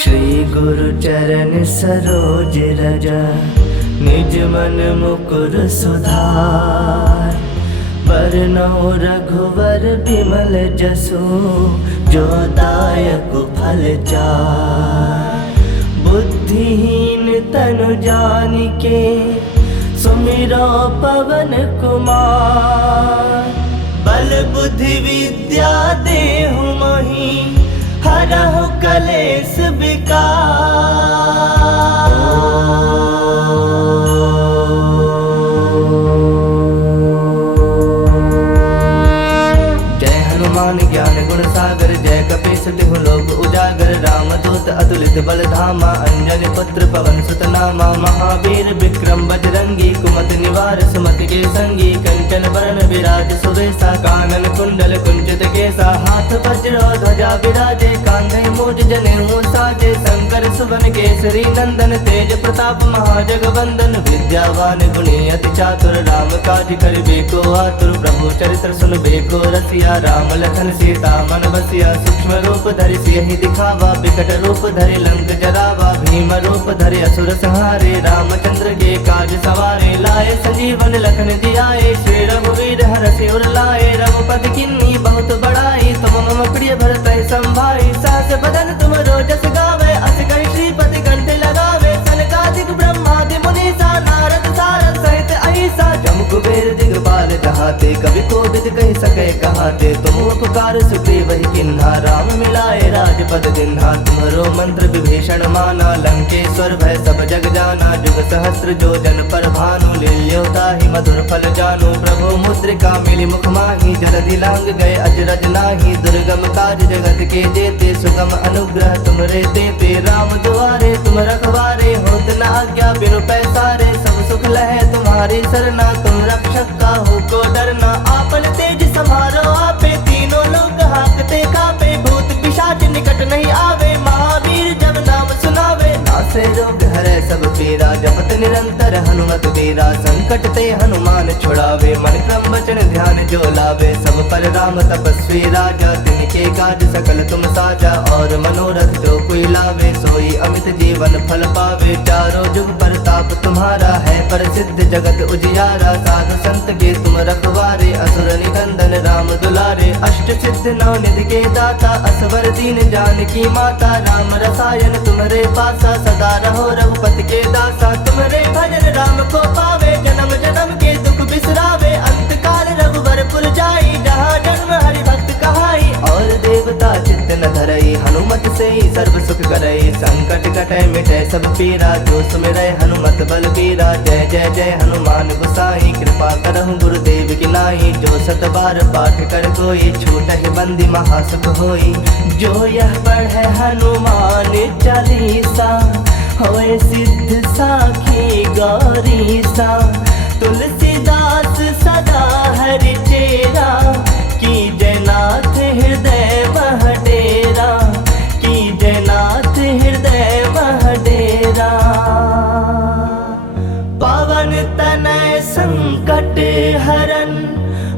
श्री गुरु चरण सरोज रज, निज मन मुकुर सुधार। बरनउँ रघुवर बिमल जसु, जो दायक फल चार। बुद्धिहीन तनु जानिके, सुमिरो पवन कुमार। बल बुद्धि विद्या देहु मोहि, हरहु कलेश विकार। जय हनुमान ज्ञान गुण सागर, जय कपीस तिहु लोक उजागर। रामदूत अतुलित बल धामा, अंजनी पुत्र पवन सुत नामा। महावीर विक्रम बजरंगी, कुमति निवार सुमति के संगी। कंचन बरन विराज सुबेसा, कानन कुंडल कुंचित केसा। हाथ वज्र ध्वजा विराजे, कांधे मूज जनेऊ साजे। शंकर सुवन केसरी नंदन, तेज प्रताप महाजगवंदन। विद्यावान गुणी अति चातुर, राम काज करिबे को आतुर। प्रभु चरित्र सुनबे को रसिया, राम लखन सीता मन बसिया। सूक्ष्म रूप धरि सियहि दिखावा, विकट रूप धरि लंक जरावा। भीम रूप धरि असुर संहारे, रामचंद्र के काज सवारे। लाए संजीवन लखन जियाए, श्री रघुवीर हरषि उर लाए। रघुपति किन्नी बहुत बड़ाई, तुम मम प्रिय भरतहि संभाई। सहस बदन तुम रोजस गावे, अस कहि श्रीपति कंठ लगावे। सनकादिक ब्रह्मादि मुनीसा, नारद सारद सहित अहिसा। जम कुबेर दिगपाल जहाते, कवि कोविद कहि सकै कहाते। तुम उपकार सुग्रीव ही किन्हा, राम मिलाए राजपद दिन्हा। तुम्हरो मंत्र विभीषण माना, लंकेश्वर भय सब जग जाना। जुग सहस्त्र जो जन पर भानु, लील्यो ताहि मधुर फल जानु। प्रभु मुद्रिका मिली मुख माहि, जलधि लांग गए अजरज नाही। दुर्गम काज जगत के जेते, सुगम अनुग्रह तुमरे तेते। राम दुआरे तुम रखवारे, होत न आज्ञा बिनु पैसारे। सब सुख लहै तुम्हारी सरना, तुम रक्षक काहू को डरना। आपन तेज समारो आपे, तीनों लोग हांकते कापे। भूत पिशाच निकट नहीं आवे, महावीर जब नाम सुनावे। नासे रोग हरै सब पीरा, जपत निरंतर हनुमत वीरा। संकट ते हनुमान छुड़ावे, मन क्रम वचन ध्यान जो लावे। सब पर राम तपस्वी राजा, तिनके काज सकल तुम साजा। और मनोरथ जो कोई लावे, सोई अमित जीवन फल पावे। चारों जुग परताप तुम्हारा है, प्रसिद्ध जगत उजियारा। साधु संत के तुम रखवारे, असुर निकंदन राम दुलारे। अष्ट सिद्ध नौ निधि के दाता, असवर दीन जानकी माता। राम रसायन तुम्हारे पासा, सदा रहो रघुपति के दासा। तुम्हारे भजन राम को पावे, जन्म जन्म के दुख बिसरावे। अंत काल रघुवर पुर जाई, जहाँ जन्म हरि भक्त कहाई। और देवता चित्त न धरई, हनुमत से ही सर्व सुख करई। संकट कटै मिटै सब पीरा, जो सुमिरै हनुमत बल बीरा। जय जय जय हनुमान गोसाई, कृपा करहु गुरुदेव की नाई। जो सत बार पाठ कर कोई, छूटहि बंदी महासुख होई। जो यह पढ़ै हनुमान चालीसा, होए सिद्ध साखी गौरीसा। तुलसीदास सदा हरि चेरा, कीजय नाथ हृदय मह डेरा। कीजय नाथ हृदय मह डेरा। पवन तनय संकट हरन,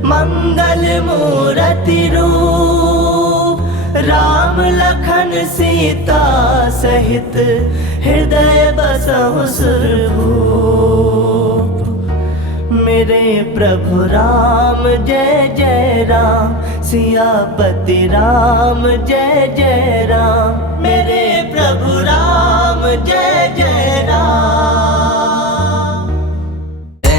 मंगल मूरति रूप। राम लखन सीता सहित, हृदय बसहु सुरभूप। मेरे प्रभु राम जय जय राम, सियापति राम जय जय राम। मेरे प्रभु राम जय जय राम।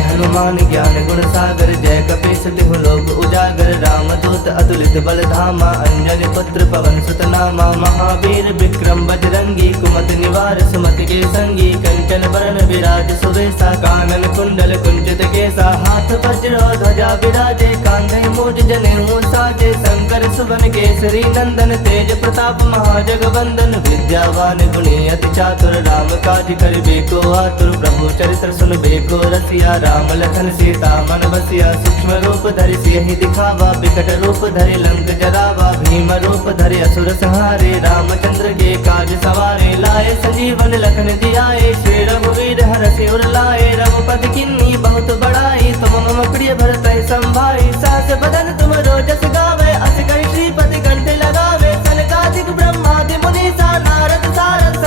हनुमान ज्ञान गुण सागर, जय कपीस तिहु लोक उजागर। रामदूत अतुलित बल धामा, अंजनी पुत्र पवन सुत नामा। महावीर विक्रम बजरंगी, कुमति निवार सुमति के संगी। कंचन बरन विराज सुबेसा, कानन कुंडल कुंचित केसा। हाथ वज्र ध्वजा विराजे, कांधे मूज जनेऊ साजे। शंकर सुवन केसरी नंदन, तेज प्रताप महाजगवंदन। विद्यावान गुणी अति चातुर, राम काज करिबे को आतुर। प्रभु चरित्र सुनबे को रसिया, राम लखन सीता मन बसिया। सूक्ष्म रूप धरि सियहि दिखावा, विकट रूप धरि लंक जरावा। भीम रूप धरि असुर संहारे, रामचंद्र के काज सवारे। लाए संजीवन लखन जियाए, श्री रघुवीर हरषि उर लाए। रघुपति किन्नी बहुत बड़ाई, तुम मम प्रिय भरतहि संभाई। सहस बदन तुम रोजस गावे, अस कहि श्रीपति कंठ लगावे। सनकादिक ब्रह्मादि मुनीसा, नारद सारद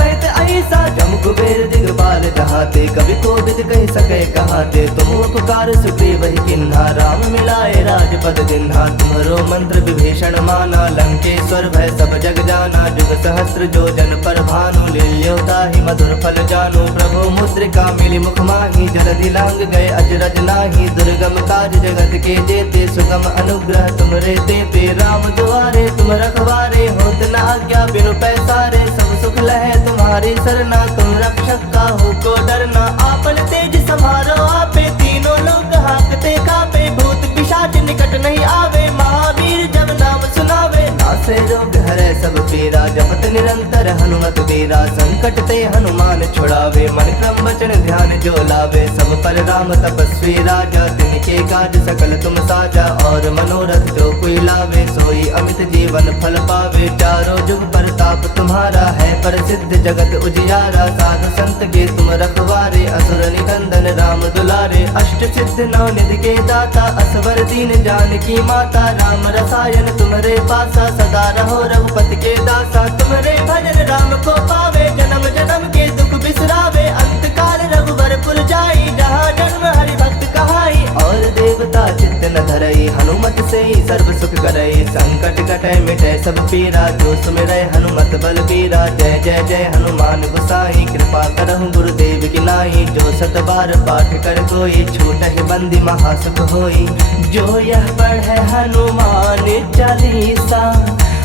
जहाते, कभी कोविद कह सके कहाते। तुम उपकार सुग्रीव ही किन्हा, राम मिलाए राजपद दिन्हा। तुम्हारो मंत्र विभीषण माना, लंकेश्वर भय सब जग जाना। जुग सहस्त्र जो जन पर भानु, लील्योता ही मधुर फल जानु। प्रभु मुद्रिका मिली मुख माही, जलधि लांग गए अजरज नाही। दुर्गम काज जगत के जेते, सुगम अनुग्रह तुमरे तेते। राम दुआरे तुम रखवारे, होत न आज्ञा बिनु पैसारे। सब सुख लहे तुम्हारी सरना, तुम रक्षक काहू को डरना। आपन तेज समारो आपे, तीनों लोग हाकते कापे। भूत पिशाच निकट नहीं आवे, महावीर जब नाम सुनावे। नासे रोग हरे सब पीरा, जपत निरंतर हनुमत वीरा। संकट ते हनुमान छुड़ावे, मन क्रम वचन ध्यान जो लावे। सब पर राम तपस्वी राजा, तिनके काज सकल तुम साजा। और मनोरथ जो कोई लावे, सोई अमित जीवन फल पावे। चारों जुग परताप तुम्हारा है, प्रसिद्ध जगत उजियारा। साधु संत के तुम रखवारे, असुर निकंदन राम दुलारे। अष्ट सिद्ध नौ निधि के दाता, असवर दीन जानकी माता। राम रसायन तुम्हारे पासा, सदा रहो रघुपति के दासा। तुम्हारे भजन राम को पावे, जन्म जन्म के दुख बिसरावे। अंत काल रघुबर पुर जाई, जहाँ जन्म हरि भक्त कहाई। और देवता चित्त न धरई, हनुमत से ही सर्व सुख करई। संकट कटै मिटै सब पीरा, जो सुमिरै हनुमत बल बीरा। जय जय जय हनुमान गोसाई, कृपा करहु गुरुदेव की नाई। जो सत बार पाठ कर कोई, छूटहि बंदी महासुख होई। जो यह पढ़े हनुमान चालीसा,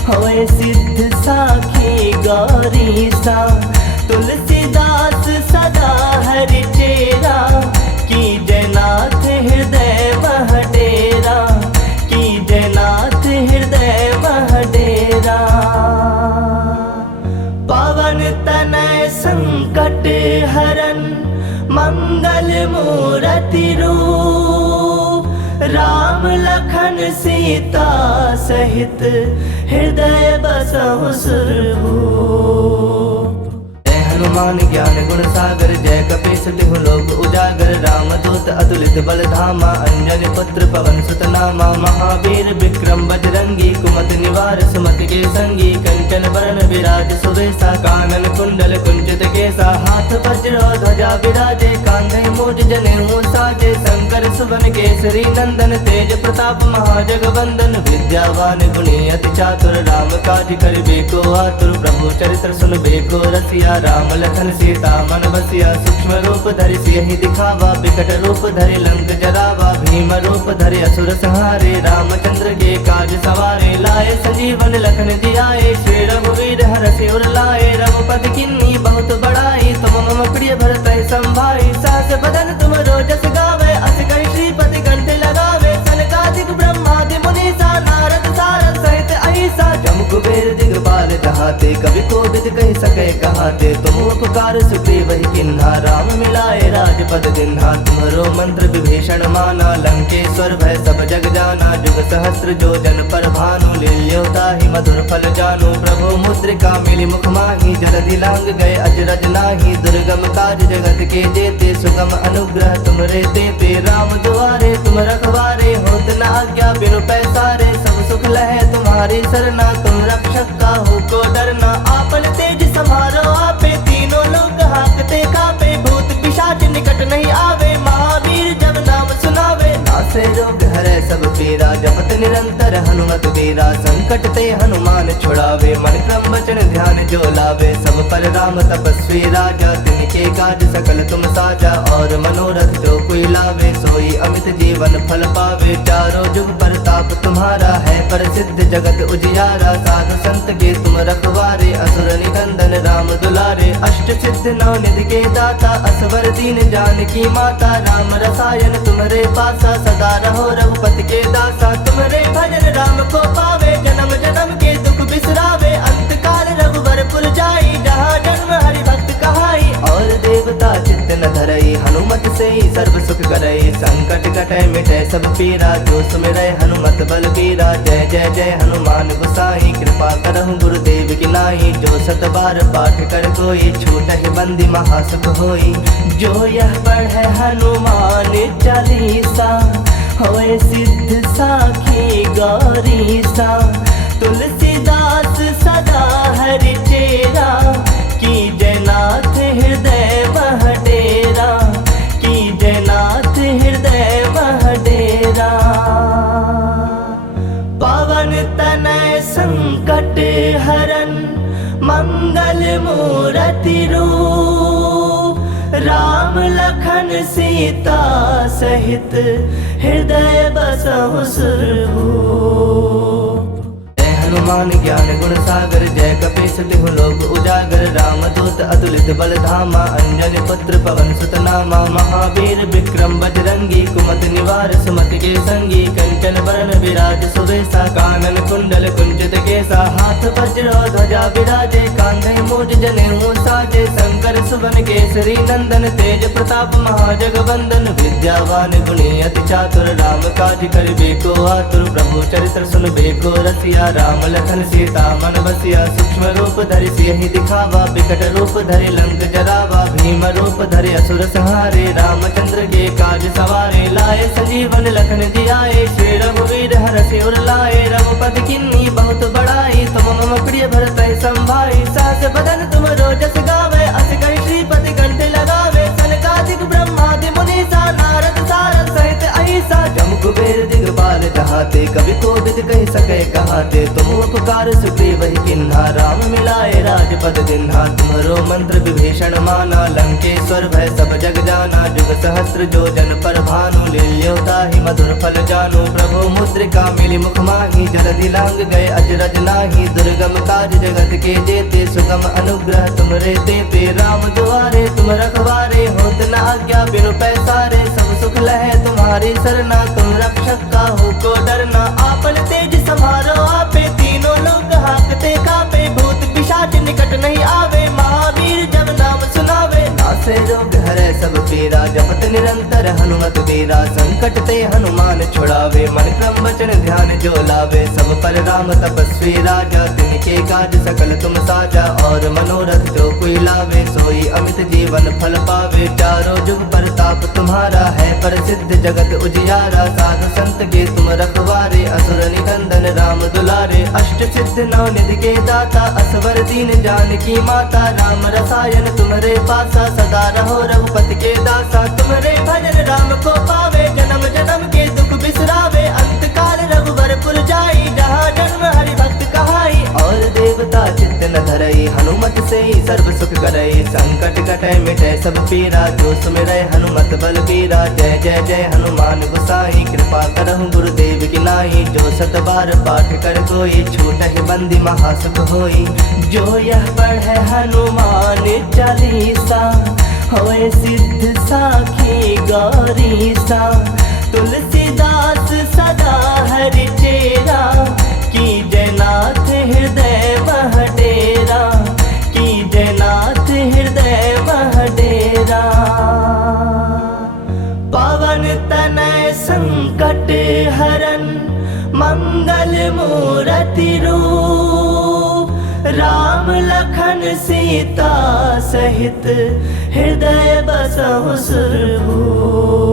होए सिद्ध साखी गौरीसा। तुलसीदास सदा हरि चेरा, की जयनाथ हृदय मह डेरा। की जयनाथ हृदय मह डेरा। पवन तनय संकट हरन, मंगल मूरति रूप। राम लखन सीता सहित, हृदय बसहु सुरभूप। हनुमान ज्ञान गुण सागर, जय कपीस तिहु लोक उजागर। रामदूत अतुलित बल धामा, अंजनी पुत्र पवन सुत नामा। महावीर विक्रम बजरंगी, कुमति निवार सुमति के संगी। कंचन बरन विराज सुवेसा, कानन कुंडल कुंचित केसा। हाथ वज्र ध्वजा विराजे, कांधे मूज जनेऊ साजे। शंकर सुवन केसरी नंदन, तेज प्रताप महाजगवंदन। विद्यावान गुणी अति चातुर, राम काज करिबे को आतुर। प्रभु चरित्र सुनबे को रसिया, राम लखन सीता मन बसिया। सूक्ष्म रूप धरि सियहि दिखावा, विकट रूप धरि लंक जरावा। भीम रूप धरि असुर संहारे, रामचंद्र के काज सवारे। लाए संजीवन लखन जियाए, श्री रघुवीर हरषि उर लाए। रघुपति किन्नी बहुत बड़ाई, तुम मम प्रिय भरत संभाई। सहस बदन तुम रोजस गावे, अस कहि श्रीपति कंठ लगावे। सनकादिक ब्रह्मादि मुनीसा, नारद सारद सहित अहिसा। जम कुबेर दिगपाल जहाते, कभी कोविद कह सके कहाते। तुम उपकार सुग्रीव ही किन्हा, राम मिलाए राजपद दिन्हा। तुम्हारो मंत्र विभीषण माना, लंकेश्वर भय सब जग जाना। जुग सहस्त्र जो जन पर भानु, लील्योता ही मधुर फल जानु। प्रभु मुद्रिका मिली मुख माही, जलधि लांग गए अजरज नाही। दुर्गम काज जगत के जेते, सुगम अनुग्रह तुमरे तेते। राम दुआरे तुम रखवारे, होत न आज्ञा बिनु पैसारे। सब सुख लहे तुम्हारी सरना, तुम रक्षक काहू को डरना। आपन तेज समारो आपे, तीनों लोग हाकते कापे। भूत पिशाच निकट नहीं आवे, महावीर जब नाम सुनावे। नासे रोग हरे सब पीरा, जपत निरंतर हनुमत वीरा। संकट ते हनुमान छुड़ावे, मन क्रम वचन ध्यान जो लावे। सब पर राम तपस्वी राजा, तिनके काज सकल तुम साजा। और मनोरथ जो कोई लावे, सोई अमित जीवन फल पावे। चारों जुग परताप तुम्हारा है, प्रसिद्ध जगत उजियारा। साधु संत के तुम रखवारे, असुर निकंदन राम दुलारे। अष्ट सिद्ध नौ निधि के दाता, असवर दीन जानकी माता। राम रसायन तुम्हारे पासा, सदा रहो रघुपति के दासा। तुम्हारे भजन राम को पावे, जन्म जन्म के दुख बिसरावे। अंत काल रघुबर पुर जाई, जहाँ जन्म हरि भक्त कहाई। और देवता चित्त न धरई, हनुमत से ही सर्व सुख करई। संकट कटै मिटै सब पीरा, जो सुमिरै हनुमत बल बीरा। जय जय जय हनुमान गोसाई, कृपा करहु गुरुदेव की नाई। जो सत बार पाठ कर कोई, छूटहि बंदी महासुख होई। जो यह पढ़े हनुमान चालीसा, होए सिद्ध साखी गौरीसा। तुलसीदास सदा हरि चेरा, की जयनाथ हृदय मह डेरा। मंगल मूर्ति रूप, राम लखन सीता सहित हृदय बसहु सुरभूप। हनुमान ज्ञान गुण सागर, जय कपीस तिहु लोक उजागर। रामदूत अतुलित बल धामा, अंजनी पुत्र पवन सुत नामा। महावीर विक्रम बजरंगी, कुमति निवार सुमति के संगी। कंचन बरन विराज सुवेशा, कानन कुंडल कुंचित केसा। हाथ वज्र ध्वजा विराजे, कांधे मूज जनेऊ साजे। शंकर सुवन केसरी नंदन, तेज प्रताप महाजगवंदन। विद्यावान गुणी अति चातुर, राम काज करिबे को आतुर। प्रभु चरित्र सुनबे को रसिया, राम लखन सीता मन बसिया। सूक्ष्म रूप धरि सियहि दिखावा, विकट रूप धरि लंक जरावा। भीम रूप धरि असुर संहारे, रामचंद्र के काज सवारे। लाए संजीवन लखन जियाए, श्री रघुवीर हरषि उर लाए। रघुपति किन्नी बहुत बड़ाई, तुम मम प्रिय भरतहि संभाई। सहस बदन तुम रोजस गावे, अस कहि श्रीपति कंठ लगावे। सनकादिक ब्रह्मादि मुनीसा, नारद सारद सहित अहिसा। जम कुबेर दिगपाल जहाते, कवि कोविद कहि सकै कहाते। तुम उपकार सुग्रीव ही किन्हा, राम मिलाए राजपद दिन्हा। तुम्हरो मंत्र विभीषण माना, लंकेश्वर भय सब जग जाना। जुग सहस्त्र जो जन पर भानु, लील्यो ताहि मधुर फल जानु। प्रभु मुद्रिका मिली मुख माही, जलधि लांग गए अजरज नाही। दुर्गम काज जगत के जेते, सुगम अनुग्रह तुमरे तेते। राम दुआरे तुम रखवारे, होत न आज्ञा बिनु पैसारे। सब सुख लहे तुम्हारी सरना, तुम रक्षक काहू को डरना। आपन तेज समारो आपे, तीनों लोग हाकते कापे। भूत पिशाच निकट नहीं आवे, महावीर जब नाम सुनावे। नासे रोग हरै सब पीरा, जपत निरंतर हनुमत वीरा। संकट ते हनुमान छुड़ावे, मन क्रम वचन ध्यान जो लावे। सब पर राम तपस्वी राजा, तिनके काज सकल तुम साजा। और मनोरथ जो कोई लावे, सोई अमित जीवन फल पावे। चारों जुग परताप तुम्हारा है, प्रसिद्ध जगत उजियारा। साधु संत के तुम रखवारे, असुर निकंदन राम दुलारे। अष्ट सिद्ध नौ निधि के दाता, असवर दीन जानकी माता। राम रसायन तुम्हारे पासा, सदा रहो रघुपति के दासा। तुम्हारे भजन राम को पावे, जन्म जन्म के दुख बिसरावे। अंत काल रघुवर पुर जाई, जहाँ जन्म हरि भक्त कहाई। और देवता चित्त न धरई, हनुमत से ही सर्व सुख करई। संकट कटै मिटै सब पीरा, जो सुमिरै हनुमत बल बीरा। जय जय जय हनुमान गोसाई, कृपा करहु गुरुदेव की नाई। जो सत बार पाठ कर कोई, छूटहि बंदी महासुख होई। जो यह पढ़े हनुमान चालीसा, होए सिद्ध साखी गौरीसा। तुलसीदास सदा हरि चेरा, की जयनाथ हृदय मह डेरा। की जयनाथ हृदय मह डेरा। पवन तनय संकट हरन, मंगल मूर्ति रूप। राम लखन सीता सहित हृदय बसहु सुरभूप।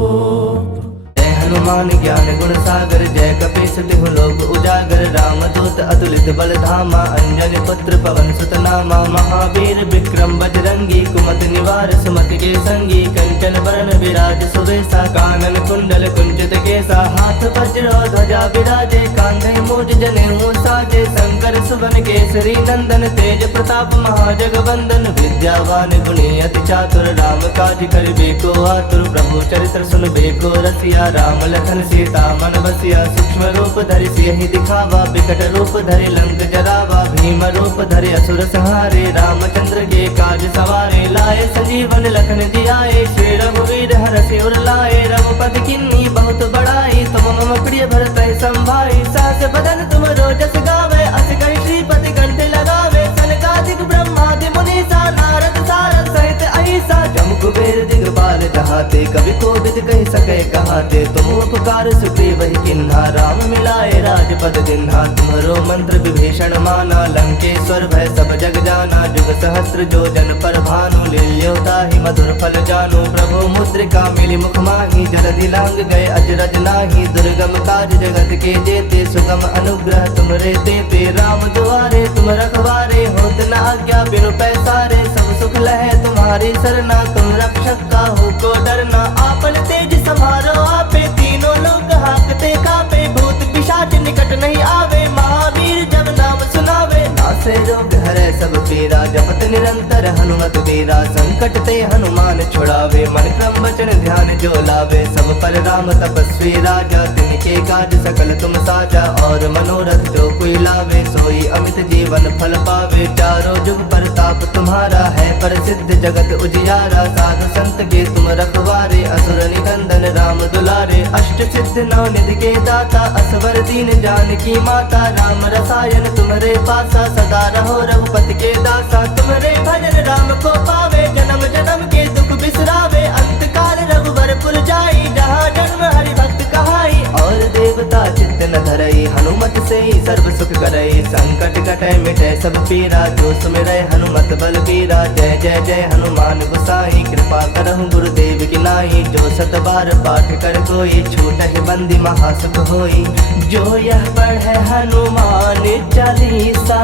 हनुमान ज्ञान गुण सागर, जय कपीस तिहु लोक उजागर। रामदूत अतुलित बल धामा, अंजनी पुत्र पवन सुत नामा। महावीर विक्रम बजरंगी, कुमति निवार सुमति के संगी। कंचन बरन विराज सुवेशा, कानन कुंडल कुंचित केसा। हाथ वज्र ध्वजा विराजे, कांधे मूज जनेऊ साजे। शंकर सुवन केसरी नंदन, तेज प्रताप महाजगवंदन। विद्यावान गुणी अति चातुर, राम काज करिबे को आतुर। प्रभु चरित्र सुनबे को रसिया, राम लखन सीता मन बसिया। सूक्ष्म रूप धरि सियहि दिखावा, विकट रूप धरि लंक जरावा। भीम रूप धरि असुर संहारे, रामचंद्र के काज सवारे। लाए संजीवन लखन जियाए, श्री रघुवीर हरषि उर लाए। रघुपति किन्नी बहुत बड़ाई, तुम मम प्रिय भरतहि संभाई। सहस बदन तुम रोजस गावे, अस कहि श्रीपति कंठ लगावे। सनकादिक ब्रह्मादि मुनीसा, नारद सारद सहित अहिसा। जम कुबेर दिगपाल जहाते, कवि कोविद कहि सकै कहाते। तुम उपकार सुग्रीव ही किन्हा, राम मिलाए राजपद दिन्हा। तुम्हरो मंत्र विभीषण माना, लंकेश्वर भय सब जग जाना। जुग सहस्त्र जो जन पर भानु, लील्यो ताहि मधुर फल जानु। प्रभु मुद्रिका मिली मुख माही, जलधि लांग गए अजरज नाही। दुर्गम काज जगत के जेते, सुगम अनुग्रह तुमरे तेते। राम दुआरे तुम रखवारे, होत न आज्ञा बिनु पैसारे। सब सुख लहे तुम्हारी सरना, तुम रक्षक काहू को डरना। आपन तेज समारो आपे, तीनों लोग हाकते कापे। भूत पिशाच निकट नहीं आवे, महावीर जब नाम सुनावे। नासे रोग हरै सब पीरा, जपत निरंतर हनुमत बीरा। संकट ते हनुमान छुड़ावे, मन क्रम वचन ध्यान जो लावे। सब पर राम तपस्वी राजा, तिनके काज सकल तुम साजा। और मनोरथ जो कोई लावे, सोई अमित जीवन फल पावे। चारों जुग परताप तुम्हारा, है प्रसिद्ध जगत उजियारा। साधु संत के तुम रखवारे, असुर निकंदन राम दुलारे। अष्ट सिद्ध नौ निधि के दाता, असवर दीन जानकी माता। राम रसायन तुम्हारे पासा, सदा रहो रघुपति के दासा। तुम्हारे भजन राम को पावे, जन्म जन्म के दुख बिसरावे। अंत काल रघुवर पुर जाई, जहाँ जन्म हरि भक्त कहाई। और देवता चित्त न धरई, हनुमत से ही सर्व सुख करई। संकट कटै मिटै सब पीरा, जो सुमिरै हनुमत बल बीरा। जय जय जय हनुमान गोसाई, कृपा करहु गुरुदेव की नाई। जो सत बार पाठ कर कोई, छूटहि बंदी महासुख होई। जो यह पढ़ै हनुमान चालीसा,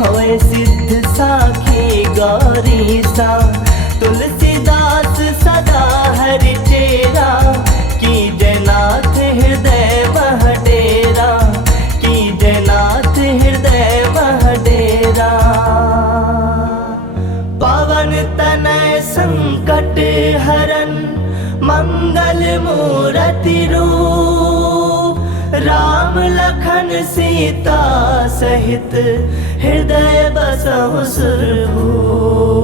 होए सिद्ध साखी गौरीसा। तुलसीदास सदा हरि चेरा, की जयनाथ हृदय मह डेरा। की जयनाथ हृदय मह डेरा। पवन तनय संकट हरन, मंगल मूरति रूप। राम लखन सीता सहित, हृदय बसहु सुरभूप।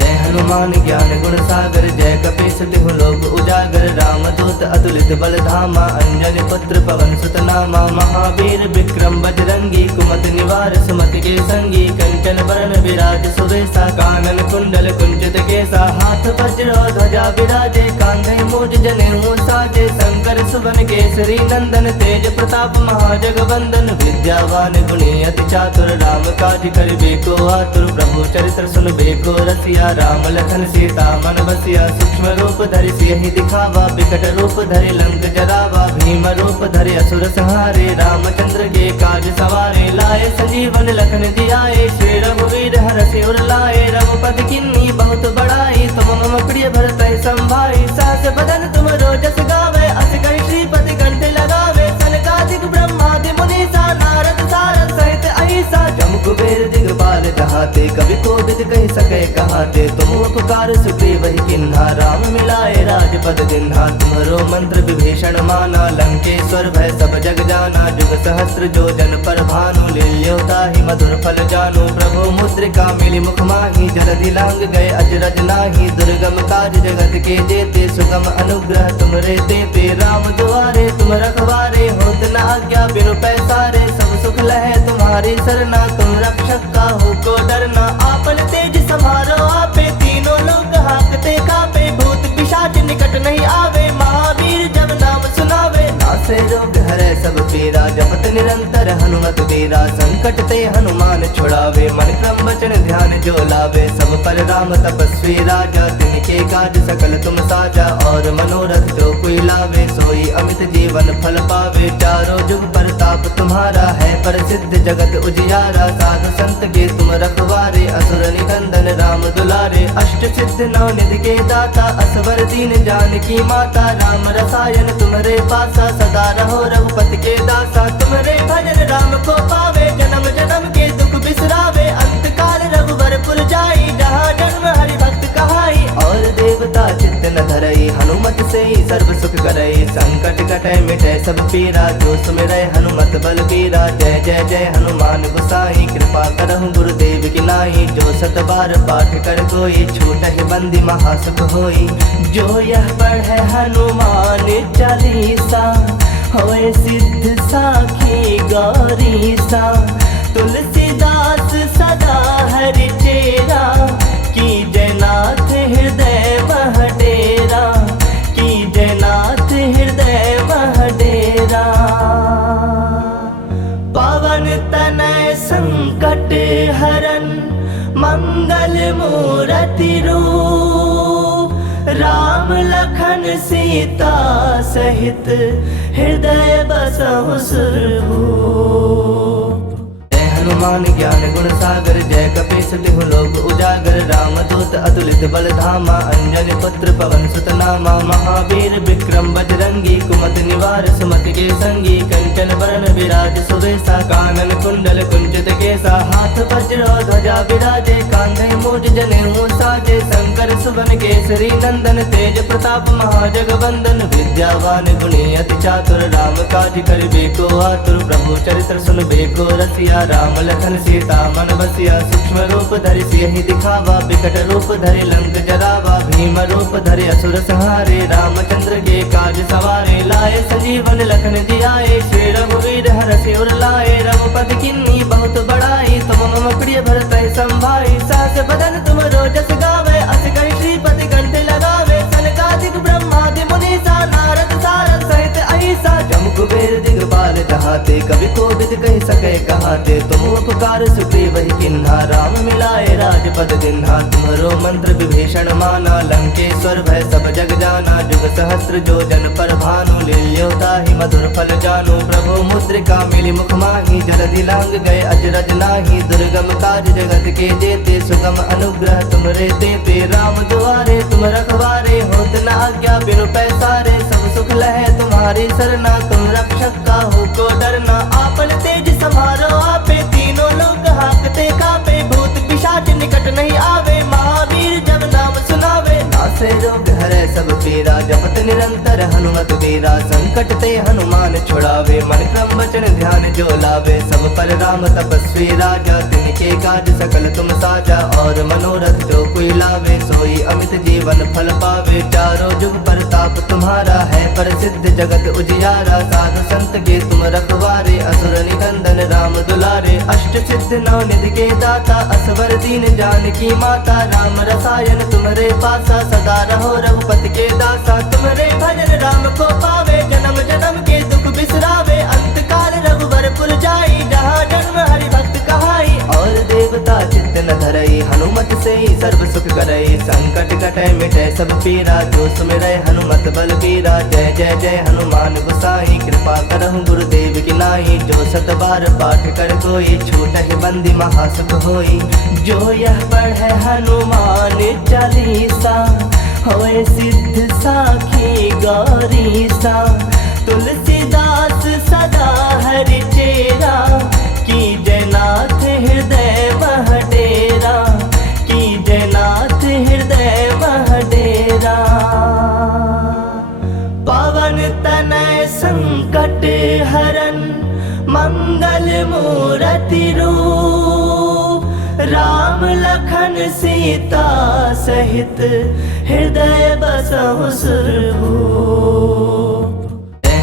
जय हनुमान ज्ञान गुण सागर, जय कपीस तिहु लोक उजागर। रामदूत अतुलित बल धामा, अंजनी पुत्र पवन सुत नामा। महावीर विक्रम बजरंगी, कुमति निवार सुमति के संगी। कंचन बरन विराज सुबेसा, कानन कुंडल कुंचित केसा। हाथ वज्र ध्वजा विराजे, कांधे मूज जनेऊ साजे। शंकर सुवन केसरी नंदन, तेज प्रताप महाजगवंदन। विद्यावान गुणी अति चातुर, राम काज करिबे को आतुर। प्रभु चरित्र सुनबे को रसिया, राम लखन सीता मन बसिया। सूक्ष्म रूप धरि सियहि दिखावा, बिकट रूप धरि लंक जरावा। भीम रूप धरि असुर संहारे, रामचंद्र के काज सवारे। लाए संजीवन लखन जियाए, श्री रघुवीर हरषि उर लाए। रघुपति किन्नी बहुत बड़ाई, तुम मम प्रिय भरतहि संभाई। सहस बदन तुम रोजस गावे, अस कहि श्रीपति कंठ लगावे। सनकादिक ब्रह्मादि मुनीसा, नारद सारद सहित अहिसा। जम कुबेर दिगपाल जहाते, कवि कोविद कहि सकै कहाते। तुम उपकार सुग्रीव ही किन्हा, राम मिलाए राजपद दिन्हा। तुम्हरो मंत्र विभीषण माना, लंकेश्वर भय सब जग जाना। जुग सहस्त्र जो जन पर भानु, लील्योता ही मधुर फल जानु। प्रभु मुद्रिका मिली मुख माही, जलधि लांग गए अजरज नाही। दुर्गम काज जगत के जेते, सुगम अनुग्रह तुमरे तेते। राम दुआरे तुम रखवारे, होत न आज्ञा बिनु पैसारे। सब सुख लहै तुम्हारी सरना, तुम रक्षक काहू को डरना। आपन तेज समारो आपे, तीनों लोग हाकते कापे। भूत पिशाच निकट नहीं आवे, महावीर जब नाम सुनावे। नासे रोग हरै सब पीरा, जपत निरंतर हनुमत बीरा। संकट ते हनुमान छुड़ावे, मन क्रम वचन ध्यान जो लावे। सब पर राम तपस्वी राजा, तिनके काज सकल तुम साजा। और मनोरथ जो कोई लावे, सोई अमित जीवन फल पावे। चारों जुग परताप तुम्हारा, है प्रसिद्ध जगत उजियारा। साधु संत के तुम रखवारे, असुर निकंदन राम दुलारे। अष्ट सिद्ध नौ निधि के दाता, असवर दीन जानकी माता। राम रसायन तुम्हारे पासा, सदा रहो रघुपति के दासा। तुम्हारे भजन राम को पावे, जन्म जन्म के दुख बिसरावे। अंत काल रघुवर पुर जाई, जहाँ जन्म हरि भक्त कहाई। और देवता चित्त न धरई, हनुमत से ही सर्व सुख करई। संकट कटै मिटै सब पीरा, जो सुमिरै हनुमत बल बीरा। जय जय जय हनुमान गोसाई, कृपा करहु गुरुदेव की नाई। जो सत बार पाठ कर कोई, छूटहि बंदी महासुख होई। जो यह पढ़ै हनुमान चालीसा, होए सिद्ध साखी गौरीसा। तुलसीदास सदा हरि चेरा, की जयनाथ हृदय मह डेरा। की जयनाथ हृदय मह डेरा। पवन तनय संकट हरन, मंगल मूरति रूप। राम लखन सीता सहित, हृदय बसहु सुरभूप। हनुमान ज्ञान गुण सागर जय कपीस तिहु लोक उजागर रामदूत अतुलित बल धामा अंजनी पुत्र पवन सुत नामा महावीर विक्रम बजरंगी कुमति निवार सुमति के संगी कंचन बरन विराज सुबेसा कानन कुंडल कुंचित केसा हाथ वज्र ध्वजा विराजे कांधे मूज जनेऊ साजे शंकर सुवन केसरी नंदन तेज प्रताप महाजगवंदन विद्यावान गुणी अति चातुर राम काज करिबे को आतुर प्रभु चरित्र सुनबे को रसिया राम लखन सीता मन बसिया सूक्ष्म रूप धरि सियहि दिखावा बिकट रूप धरि लंक जरावा भीम रूप धरि असुर संहारे रामचंद्र के काज सवारे लाए संजीवन लखन जियाए श्री रघुवीर हरषि उर लाए रघुपति किन्नी बहुत बड़ाई तुम मम प्रिय भरत संभाई सहस बदन तुम रोजस गावे अस कहि श्रीपति कंठ लगावे सनकादिक ब्रह्मादि मुनीसा नारद सारद सहित अहिसा जम कुबेर दिगपाल जहाते कवि कोविद कहि सके कहाते तुम उपकार सुग्रीव ही किन्हा राम मिलाए राजपद दिन्हा तुम्हरो मंत्र विभीषण माना लंकेश्वर भय सब जग जाना जुग सहस्त्र जो जन पर भानु लील्योता ही मधुर फल जानु प्रभु मुद्रिका मिली मुख माही जलधि लांग गए अजरज नाही दुर्गम काज जगत के जेते सुगम अनुग्रह तुमरे देते राम दुआरे तुम रखवारे होत न आज्ञा बिनु पैसारे सब सुख लहे तुम्हारी सरना तुम रक्षक का हो को डरना आपन तेज समारो आपे तीनों लोग हाकते कापे भूत पिशाच निकट नहीं आवे महावीर जब नाम सुनावे नासे रोग हरे सब पीरा जपत निरंतर हनुमत वीरा संकट ते हनुमान छुड़ावे मन क्रम वचन ध्यान जो लावे सब पर राम तपस्वी राजा तिनके काज सकल तुम साजा और मनोरथ जो कोई लावे सोई अमित जीवन फल पावे चारों जुग परताप तुम्हारा है प्रसिद्ध जगत उजियारा साधु संत के तुम रखवारे असुर निकंदन राम दुलारे अष्ट सिद्ध नौ निधि के दाता असवर दीन जानकी माता राम रसायन तुम्हारे पासा सदा रहो रघुपति के दासा तुम्हारे भजन राम को पावे जन्म जन्म के दुख बिसरावे अंत काल रघुबर पुर जाई जहाँ जन्म हरि भक्त कहाई और देवता चित्त न धरई हनुमत से ही सर्व सुख करई संकट कटै मिटै सब पीरा जो सुमिरै हनुमत बल बीरा जय जय जय हनुमान गोसाई कृपा करहु गुरुदेव की नाई जो सत बार पाठ कर कोई छूटहि बंदी महासुख होई जो यह पढ़े हनुमान चालीसा होए सिद्ध साखी गौरीसा तुलसीदास सदा हरि चेरा की जयनाथ हृदय मह डेरा की जयनाथ हृदय मह डेरा पवन तनय संकट हरन मंगल मूर्ति रूप राम लखन सीता सहित हृदय बसहु सुरभूप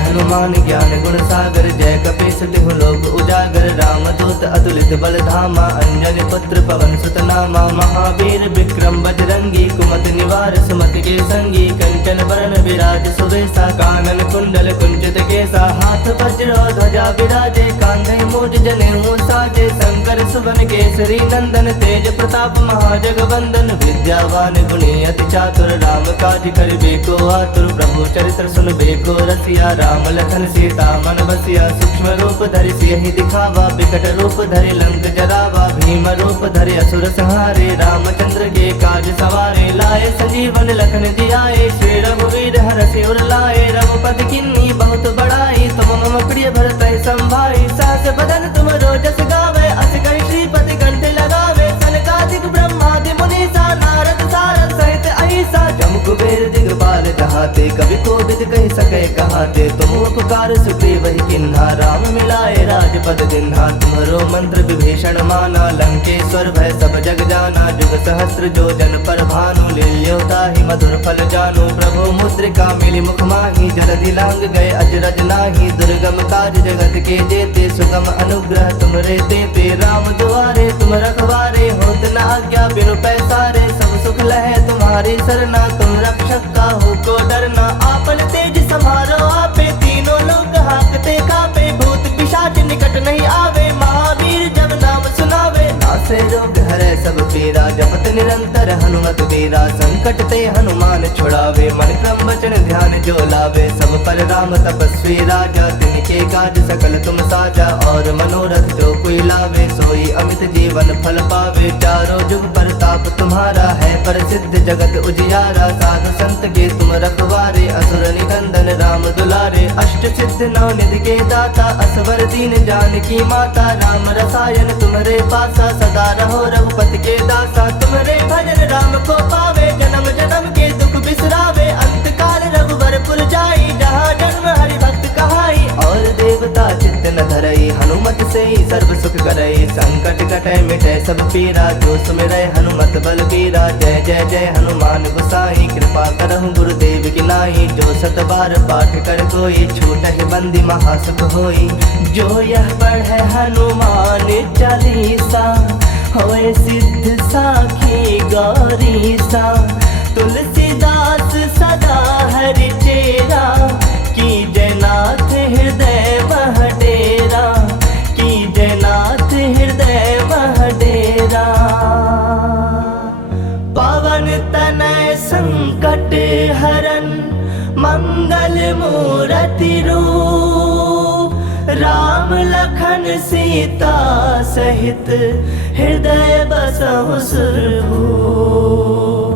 हनुमान ज्ञान गुण सागर जय कपीस तिहु लोक उजागर रामदूत अतुलित बल धामा अंजनी पुत्र पवन सुत नामा महावीर विक्रम बजरंगी कुमति निवार सुमति के संगी कंचन बरन विराज सुबेसा कानन कुंडल कुंचित केसा हाथ वज्र ध्वजा विराजे कांधे मूज जनेऊ साजे शंकर सुवन केसरी नंदन तेज प्रताप महाजगवंदन विद्यावान गुणी अति चातुर राम काज करिबे को आतुर प्रभु चरित्र सुनबे को रसिया राम लखन सीता मन बसिया सूक्ष्म रूप धरि सियहि दिखावा बिकट रूप धरि लंक जरावा भीम रूप धरि असुर संहारे रामचंद्र के काज सवारे लाए संजीवन लखन जियाए श्री रघुवीर हरषि उर लाए रघुपति किन्नी बहुत बड़ाई तुम मम प्रिय भरत संभाई सहस बदन तुम रोजस गावे अस कहि श्रीपति कंठ लगावे सनकादिक ब्रह्मादि मुनीसा नारद सारद सहित अहिसा जम कुबेर दिगपाल जहाते कवि कोविद कहि सके कहाते तुम उपकार सुग्रीव ही किन्हा राम मिलाए राजपद दिन्हा तुम्हरो मंत्र विभीषण माना लंकेश्वर भय सब जग जाना जुग सहस्त्र जो जन पर भानु लील्योता ही मधुर फल जानु प्रभु मुद्रिका मिली मुख माही जलधि लांग गए अजरज नाही दुर्गम काज जगत के जेते सुगम अनुग्रह तुमरे देते राम दुआरे तुम रखवारे होत न आज्ञा बिनु पैसारे सब सुख लहे तुम्हारी सरना तुम रक्षक का हो को डरना आपन तेज समारो आपे तीनों लोग हाकते कापे भूत पिशाच निकट नहीं आवे महावीर जब नाम सुनावे नासे रोग हरे सब पीरा जपत निरंतर हनुमत बीरा। संकट ते हनुमान छुड़ावे, मन क्रम वचन ध्यान जो लावे। सब पर राम तपस्वी राजा, तिनके काज सकल तुम साजा। और मनोरथ जो कोई लावे, सोई अमित जीवन फल पावे। चारों जुग प्रताप तुम्हारा है, प्रसिद्ध जगत उजियारा। साधु संत के तुम रखवारे, असुर निकंदन राम दुलारे। अष्ट सिद्ध नौ निधि के दाता, असवर दीन जानकी माता। राम रसायन तुम्हारे पासा, सदा रहो रघुपति के दासा। तुम्हारे भजन राम को पावे, जन्म जन्म के दुख बिसरावे। अंत काल रघुवर पुर जाई, जहाँ जन्म हरि भक्त कहाई। और देवता चित्त न धरई, हनुमत से ही सर्व सुख करई। संकट कटै मिटै सब पीरा, जो सुमिरै हनुमत बल बीरा। जय जय जय हनुमान गोसाई, कृपा करहु गुरुदेव की नाई। जो सत बार पाठ कर कोई, छूटहि बंदी महासुख होई। जो यह पढ़े हनुमान चालीसा, होए सिद्ध साखी गौरीसा। तुलसीदास सदा हरि चेरा, की जयनाथ हृदय मह डेरा। की जयनाथ हृदय मह डेरा। पवन तनय संकट हरन, मंगल मूरति रूप। राम लखन सीता सहित, हृदय बसहु सुरभूप।